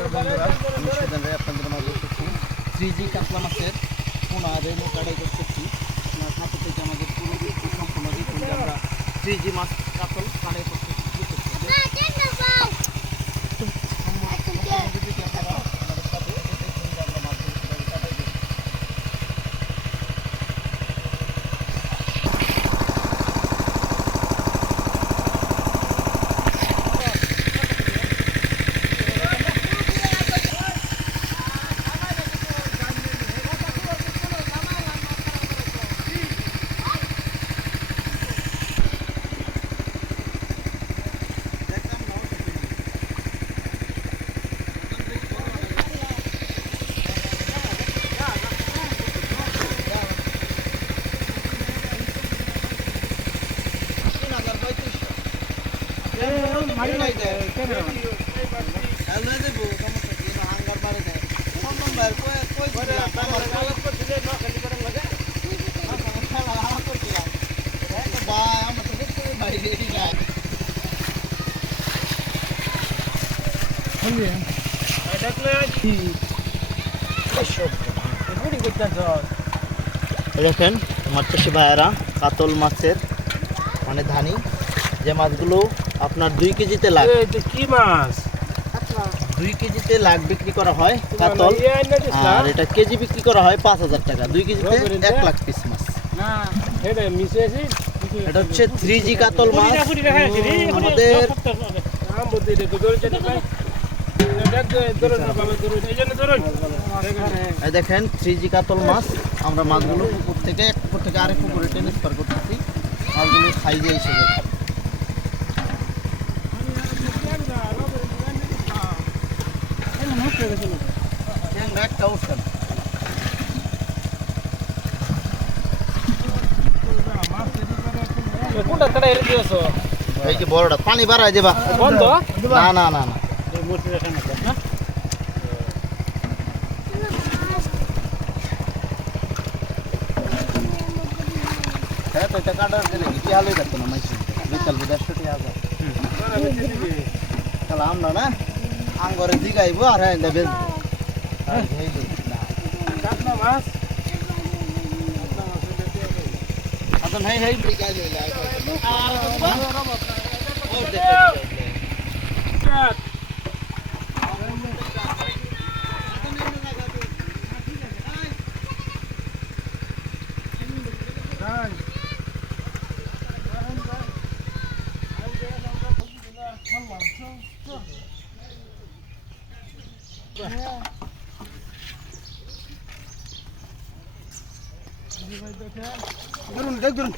নমস্কার বন্ধুরা আমি সুজন রায় আপনাদের মাঝে এসেছি থ্রি জি কাতলা মাছের পোনা রেনু কাটাই করতেছি। আপনার কাছে থেকে আমাদের থ্রি জি মাছ কাতল কাটাই করতেছি। দেখেন আমার চাষি ভাইয়েরা কাতল মাছের মানে ধানি। যে মাছগুলো আপনার দুই কেজিতে লাখ কি মাছ? দুই কেজিতে লাখ বিক্রি করা হয় কাতল। আর এটা কেজি বিক্রি করা হয় পাঁচ হাজার টাকা। দুই কেজিতে এক লাখ পিস মাছ। এটা হচ্ছে থ্রি জি কাতল মাছ। আমাদের দেখেন থ্রি জি কাতল মাছ। আমরা মাছগুলো পুকুর থেকে এক পুকুর থেকে আরেক পুকুরে ট্রান্সফার করতেছি। মাছগুলো সাইজে এসে কোনটা তারা এর দিয়েছ এই যে বড়টা পানি বাড়ায় দেবা। বন্ধ? না না না না। হ্যাঁ তো এটা কাটার দিলে কি হালই থাকতো না মাইসি বিকাল টাকা হাজার তাহলে আমরা না আঙ্গরে দিগাইবো আর হ্যাঁ বেচবো আর এই যে, না। কাতলা ধরুন দেখ ধরুন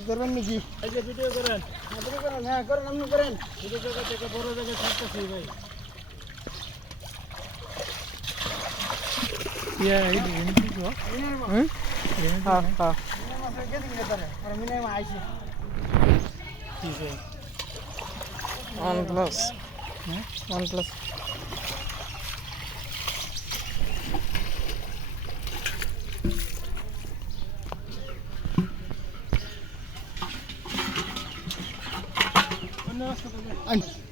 করবেন নাকি এই যে ভিডিও করেন ভিডিও করেন হ্যাঁ করেন আপনি করেন ভিডিও জায়গা থেকে বড় জায়গায় ছাড়তেছি ভাই ইয়া এই দিন কি গো হ্যাঁ হ্যাঁ one plus one plus Ein.